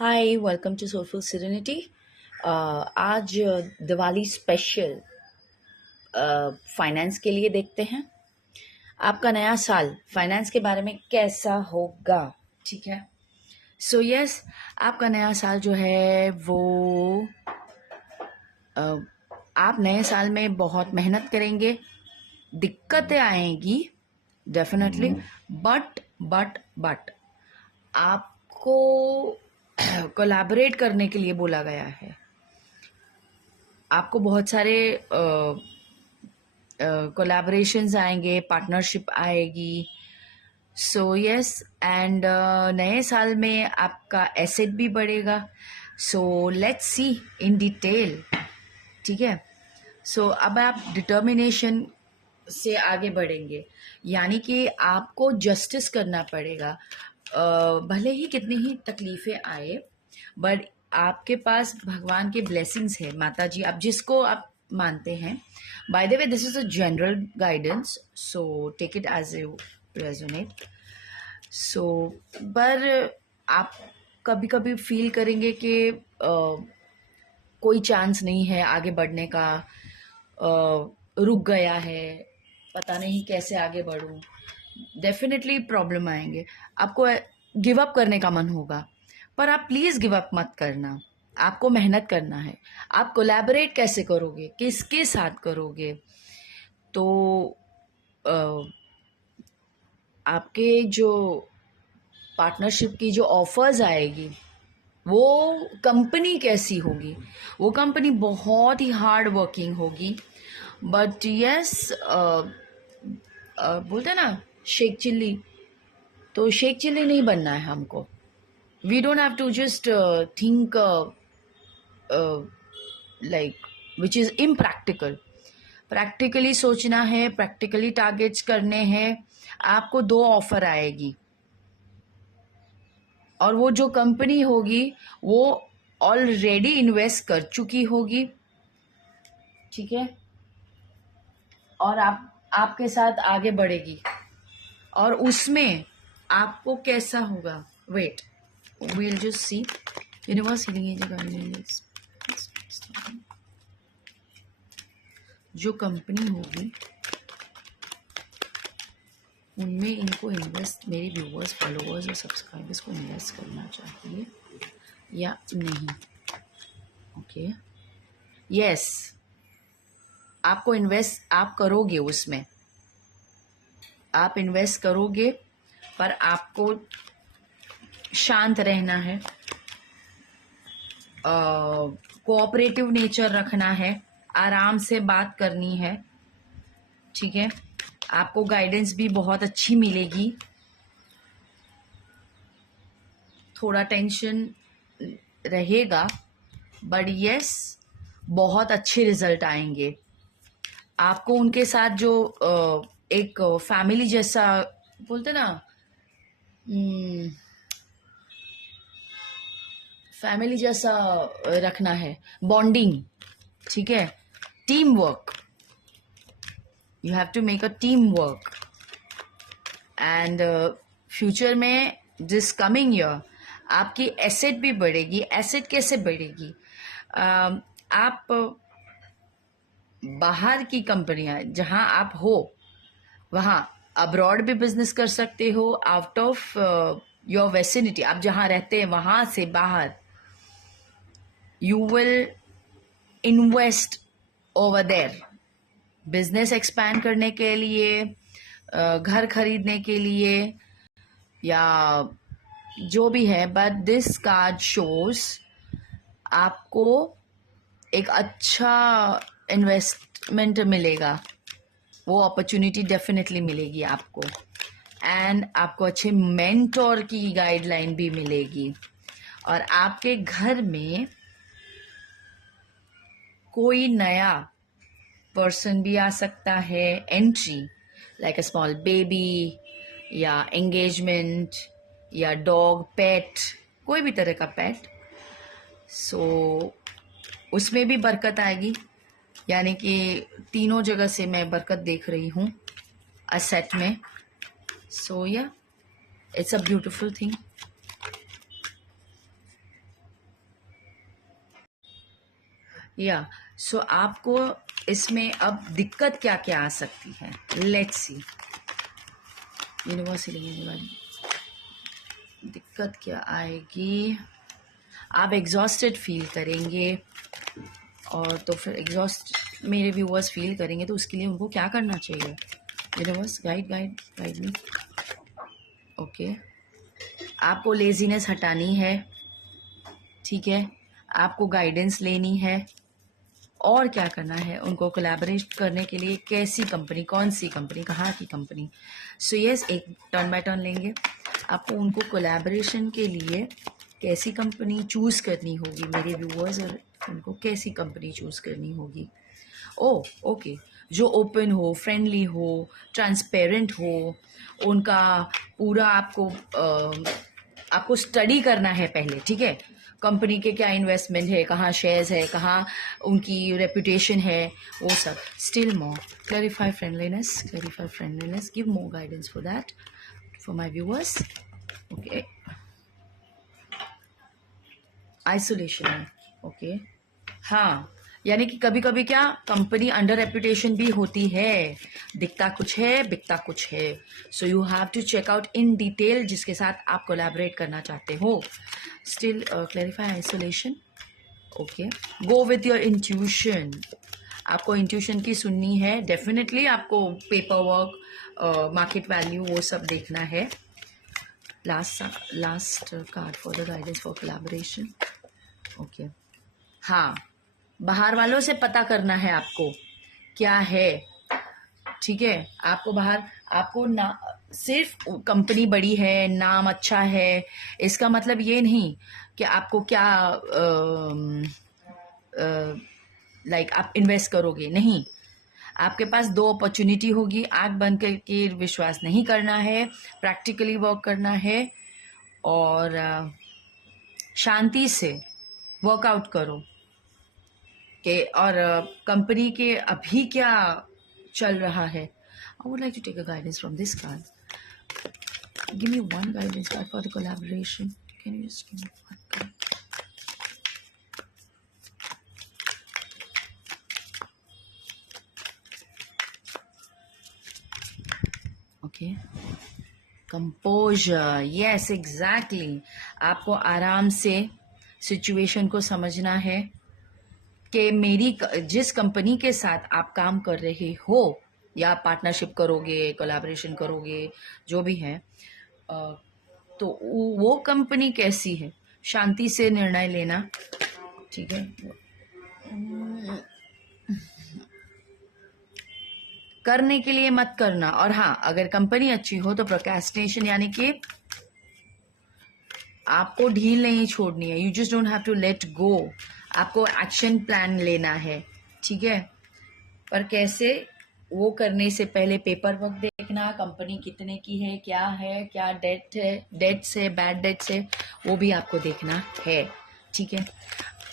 Hi, welcome to soulful serenity. आज Diwali special finance के लिए देखते हैं। आपका नया साल फाइनेंस के बारे में कैसा होगा? ठीक है। सो यस, आपका नया साल जो है वो आप नए साल में बहुत मेहनत करेंगे, दिक्कतें आएंगी डेफिनेटली, बट आपको कोलैबोरेट करने के लिए बोला गया है। आपको बहुत सारे कोलैबोरेशंस आएंगे, पार्टनरशिप आएगी। सो यस, एंड नए साल में आपका एसेट भी बढ़ेगा। So let's see in detail. ठीक है। सो अब आप डिटर्मिनेशन से आगे बढ़ेंगे, यानी कि आपको जस्टिस करना पड़ेगा। भले ही कितनी ही तकलीफें आए, बट आपके पास भगवान के ब्लेसिंग्स है। माता जी, आप जिसको आप मानते हैं, by the way this is a general guidance, so take it as you resonate. So पर आप कभी कभी फील करेंगे कि कोई चांस नहीं है आगे बढ़ने का, रुक गया है, पता नहीं कैसे आगे बढ़ूं। डेफिनेटली प्रॉब्लम आएंगे, आपको गिव अप करने का मन होगा, पर आप प्लीज गिव अप मत करना। आपको मेहनत करना है। आप कोलैबोरेट कैसे करोगे, किसके साथ करोगे? तो अ, आपके जो पार्टनरशिप की जो ऑफर्स आएगी, वो कंपनी कैसी होगी? वो कंपनी बहुत ही हार्ड वर्किंग होगी, बट यस, बोलते हैं ना शेख चिल्ली, तो शेख चिल्ली नहीं बनना है हमको। We don't have to just think like which is impractical. Practically सोचना है, प्रैक्टिकली टारगेट्स करने हैं। आपको दो ऑफर आएगी, और वो जो कंपनी होगी वो ऑलरेडी इन्वेस्ट कर चुकी होगी। ठीक है। और आपके साथ आगे बढ़ेगी, और उसमें आपको कैसा होगा? Wait, we'll just see. Universe healing agent, जो कंपनी होगी उनमें इनको इन्वेस्ट, मेरे व्यूवर्स, फॉलोअर्स और सब्सक्राइबर्स को इन्वेस्ट करना चाहिए या नहीं? ओके, यस, आपको इन्वेस्ट आप करोगे, उसमें आप इन्वेस्ट करोगे, पर आपको शांत रहना है, कोऑपरेटिव नेचर रखना है, आराम से बात करनी है। ठीक है। आपको गाइडेंस भी बहुत अच्छी मिलेगी। थोड़ा टेंशन रहेगा, बट यस, बहुत अच्छे रिजल्ट आएंगे। आपको उनके साथ जो एक फैमिली जैसा, बोलते ना, फैमिली जैसा रखना है, बॉन्डिंग। ठीक है। Team work, you have to make a team work. And future में, दिस कमिंग ईयर, आपकी एसेट भी बढ़ेगी। एसेट कैसे बढ़ेगी? आप बाहर की कंपनियां जहां आप हो, वहां अब्रॉड भी बिजनेस कर सकते हो। आउट ऑफ योर वेसिनिटी, आप जहां रहते हैं वहां से बाहर, you will invest over there, business expand करने के लिए, घर खरीदने के लिए, या जो भी है। बट दिस कार्ड शोज आपको एक अच्छा इन्वेस्टमेंट मिलेगा, वो अपॉर्चुनिटी डेफिनेटली मिलेगी आपको। एंड आपको अच्छे मेंटोर की गाइडलाइन भी मिलेगी। और आपके घर में कोई नया पर्सन भी आ सकता है, entry, like a small baby, या एंगेजमेंट, या डॉग, पेट, कोई भी तरह का पेट। सो उसमें भी बरकत आएगी, यानी कि तीनों जगह से मैं बरकत देख रही हूँ असेट में। सो या, इट्स अ ब्यूटिफुल थिंग। या सो आपको इसमें अब दिक्कत क्या क्या आ सकती है, लेट्स सी। यूनिवर्सिटी के बाद दिक्कत क्या आएगी, आप एग्जॉस्टेड फील करेंगे, और तो फिर एग्जॉस्ट मेरे व्यूअर्स फील करेंगे तो उसके लिए उनको क्या करना चाहिए? Universe guide me. ओके, आपको लेजीनेस हटानी है, ठीक है, आपको गाइडेंस लेनी है, और क्या करना है? उनको कोलैबोरेट करने के लिए कैसी कंपनी, कौन सी कंपनी, कहाँ की कंपनी? सो यस, एक टर्न बाय टर्न लेंगे। आपको उनको कोलैबोरेशन के लिए कैसी कंपनी चूज़ करनी होगी मेरे व्यूअर्स, और उनको कैसी कंपनी चूज़ करनी होगी? ओ ओके, जो ओपन हो, फ्रेंडली हो, ट्रांसपेरेंट हो, उनका पूरा आपको स्टडी करना है पहले, ठीक है, कंपनी के क्या इन्वेस्टमेंट है, कहाँ शेयर्स है, कहाँ उनकी रेपुटेशन है, वो सब। Still more clarify friendliness, give more guidance for that for my viewers. Okay, isolation है, ओके, हाँ, यानी कि कभी कभी क्या कंपनी अंडर रेपुटेशन भी होती है, दिखता कुछ है बिकता कुछ है। So you have to check out in detail जिसके साथ आप कोलैबोरेट करना चाहते हो। Still clarify isolation, okay, go with your intuition. आपको इंट्यूशन की सुननी है, डेफिनेटली आपको पेपर वर्क, मार्केट वैल्यू, वो सब देखना है। Last card for the guidance for collaboration, okay, हाँ, बाहर वालों से पता करना है आपको क्या है, ठीक है, आपको बाहर, आपको ना सिर्फ कंपनी बड़ी है, नाम अच्छा है, इसका मतलब ये नहीं कि आपको क्या लाइक आप इन्वेस्ट करोगे, नहीं। आपके पास दो अपॉर्चुनिटी होगी, आंख बंद करके विश्वास नहीं करना है, प्रैक्टिकली वर्क करना है, और शांति से वर्कआउट करो के, और कंपनी के अभी क्या चल रहा है। I would like to take a guidance from this card. Give me one guidance card for the collaboration. Can you just give me one card? Okay. Composure. Yes, exactly. आपको आराम से सिचुएशन को समझना है कि मेरी जिस कंपनी के साथ आप काम कर रहे हो, या पार्टनरशिप करोगे, कोलैबोरेशन करोगे, जो भी है, तो वो कंपनी कैसी है, शांति से निर्णय लेना, ठीक है, करने के लिए मत करना। और हाँ, अगर कंपनी अच्छी हो तो प्रोक्रेस्टिनेशन, यानी कि आपको ढील नहीं छोड़नी है, you just don't have to let go, आपको एक्शन प्लान लेना है, ठीक है। पर कैसे, वो करने से पहले पेपर वर्क देखना, कंपनी कितने की है, क्या डेट्स है, बैड डेट्स है, वो भी आपको देखना है, ठीक है।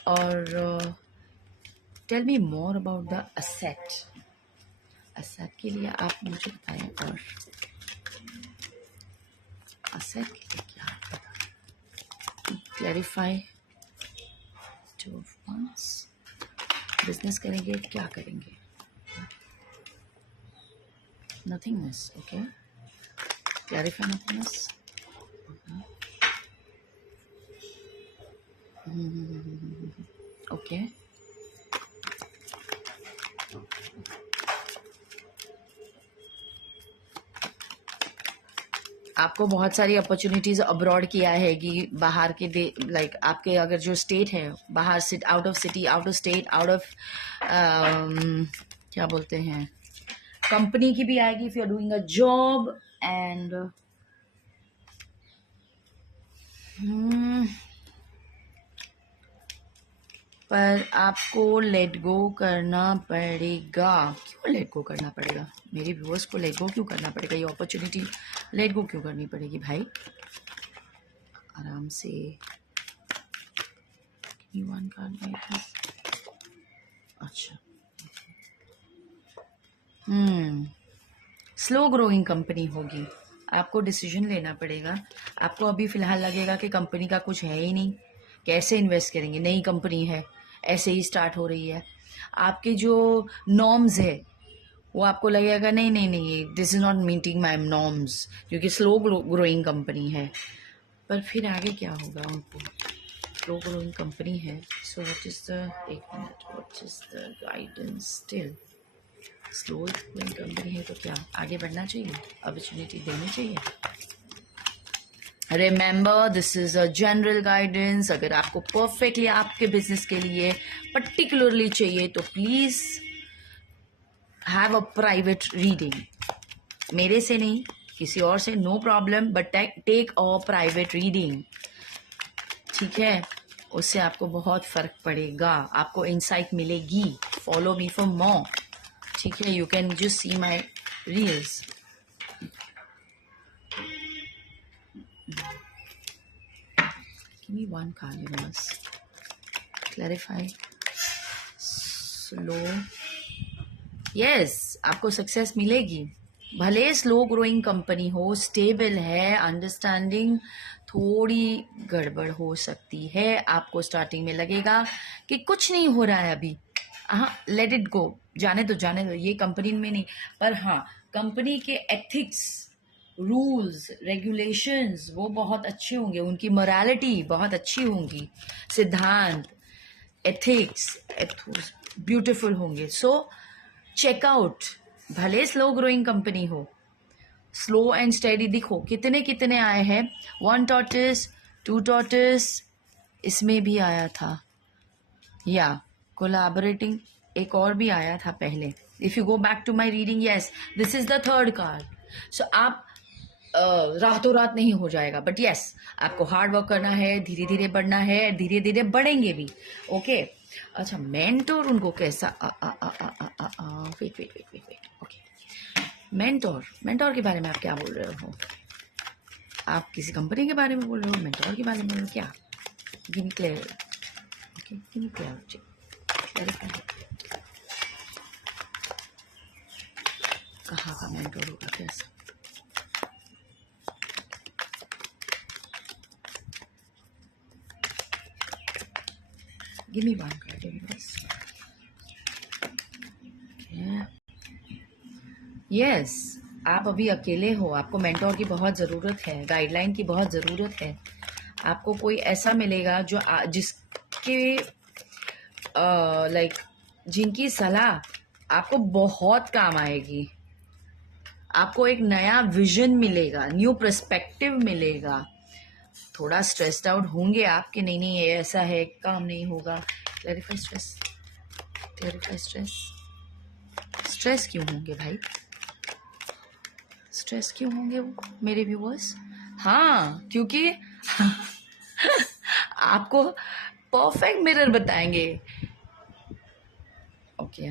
और tell me more about the asset के लिए आप मुझे बताएं, और असेट के लिए क्या है, clarify two of once, business करेंगे, क्या करेंगे, nothingness, okay, clarify nothingness, okay, आपको बहुत सारी अपॉर्चुनिटीज अब्रॉड किया है कि बाहर के लाइक आपके अगर जो स्टेट है, बाहर से, out of city, out of state, out of क्या बोलते हैं, कंपनी की भी आएगी if you are doing a job, and पर आपको लेट गो करना पड़ेगा। क्यों लेट गो करना पड़ेगा? मेरे व्यूअर्स को लेट गो क्यों करना पड़ेगा? ये अपॉर्चुनिटी लेट गो क्यों करनी पड़ेगी भाई? आराम से, वन कार्ड, अच्छा, स्लो ग्रोइंग कंपनी होगी, आपको डिसीजन लेना पड़ेगा। आपको अभी फिलहाल लगेगा कि कंपनी का कुछ है ही नहीं, कैसे इन्वेस्ट करेंगे, नई कंपनी है, ऐसे ही स्टार्ट हो रही है। आपके जो नॉर्म्स है वो आपको लगेगा नहीं नहीं नहीं, this is not meeting my norms, क्योंकि स्लो ग्रोइंग कंपनी है। पर फिर आगे क्या होगा उनको, स्लो ग्रोइंग कंपनी है। सो व्हाट इज़ द, एक minute, what is the guidance still, slow growing company है तो क्या आगे बढ़ना चाहिए, अपॉर्चुनिटी देनी चाहिए। Remember this is a general guidance. अगर आपको परफेक्टली आपके बिजनेस के लिए पर्टिकुलरली चाहिए तो please have a private reading, मेरे से नहीं, किसी और से, no problem, but take a private reading, ठीक है। उससे आपको बहुत फर्क पड़ेगा, आपको इंसाइट मिलेगी। फॉलो मी फॉर मोर, ठीक है। You can just see my reels. Give me one card, universe. Clarify. Slow. Yes, आपको सक्सेस मिलेगी। भले स्लो ग्रोइंग कंपनी हो, स्टेबल है, अंडरस्टैंडिंग थोड़ी गड़बड़ हो सकती है। आपको स्टार्टिंग में लगेगा कि कुछ नहीं हो रहा है अभी, हाँ लेट इट गो, जाने दो, ये कंपनी में नहीं। पर हाँ, कंपनी के एथिक्स, रूल्स, रेगुलेशंस वो बहुत अच्छे होंगे, उनकी मोरालिटी बहुत अच्छी होंगी, सिद्धांत, एथिक्स ब्यूटीफुल होंगे। सो चेकआउट, भले स्लो ग्रोइंग कंपनी हो, स्लो एंड स्टेडी। दिखो कितने कितने आए हैं, 1 टॉर्टिस, 2 टॉर्टिस, इसमें भी आया था, या कोलैबोरेटिंग एक और भी आया था पहले। If you go back to my reading, yes this is the third card. So आप रातों रात नहीं हो जाएगा, बट यस आपको हार्ड वर्क करना है, धीरे धीरे बढ़ना है, धीरे धीरे बढ़ेंगे भी, ओके। अच्छा, मेंटोर उनको कैसा, wait wait wait wait wait, okay. Mentor के बारे में आप क्या बोल रहे हो? आप किसी कंपनी के बारे में बोल रहे हो, मेंटोर के बारे में बोल रहे हो क्या? Give me clear, okay, give me clarity, कहाँ का मेंटोर होगा, कैसा? Give me one card, universe. Yes, आप अभी अकेले हो, आपको मेंटोर की बहुत ज़रूरत है, गाइडलाइन की बहुत ज़रूरत है। आपको कोई ऐसा मिलेगा जो जिसके लाइक जिनकी सलाह आपको बहुत काम आएगी। आपको एक नया विजन मिलेगा, न्यू पर्सपेक्टिव मिलेगा। थोड़ा स्ट्रेस्ड आउट होंगे आप कि नहीं नहीं ये ऐसा है, काम नहीं होगा। Clarify stress, clarify stress. Stress क्यों होंगे भाई, स्ट्रेस क्यों होंगे वो मेरे व्यूअर्स? हाँ, क्योंकि आपको परफेक्ट मिरर बताएंगे, ओके।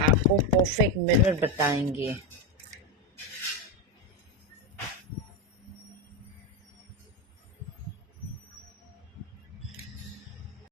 आपको परफेक्ट मिरर बताएंगे,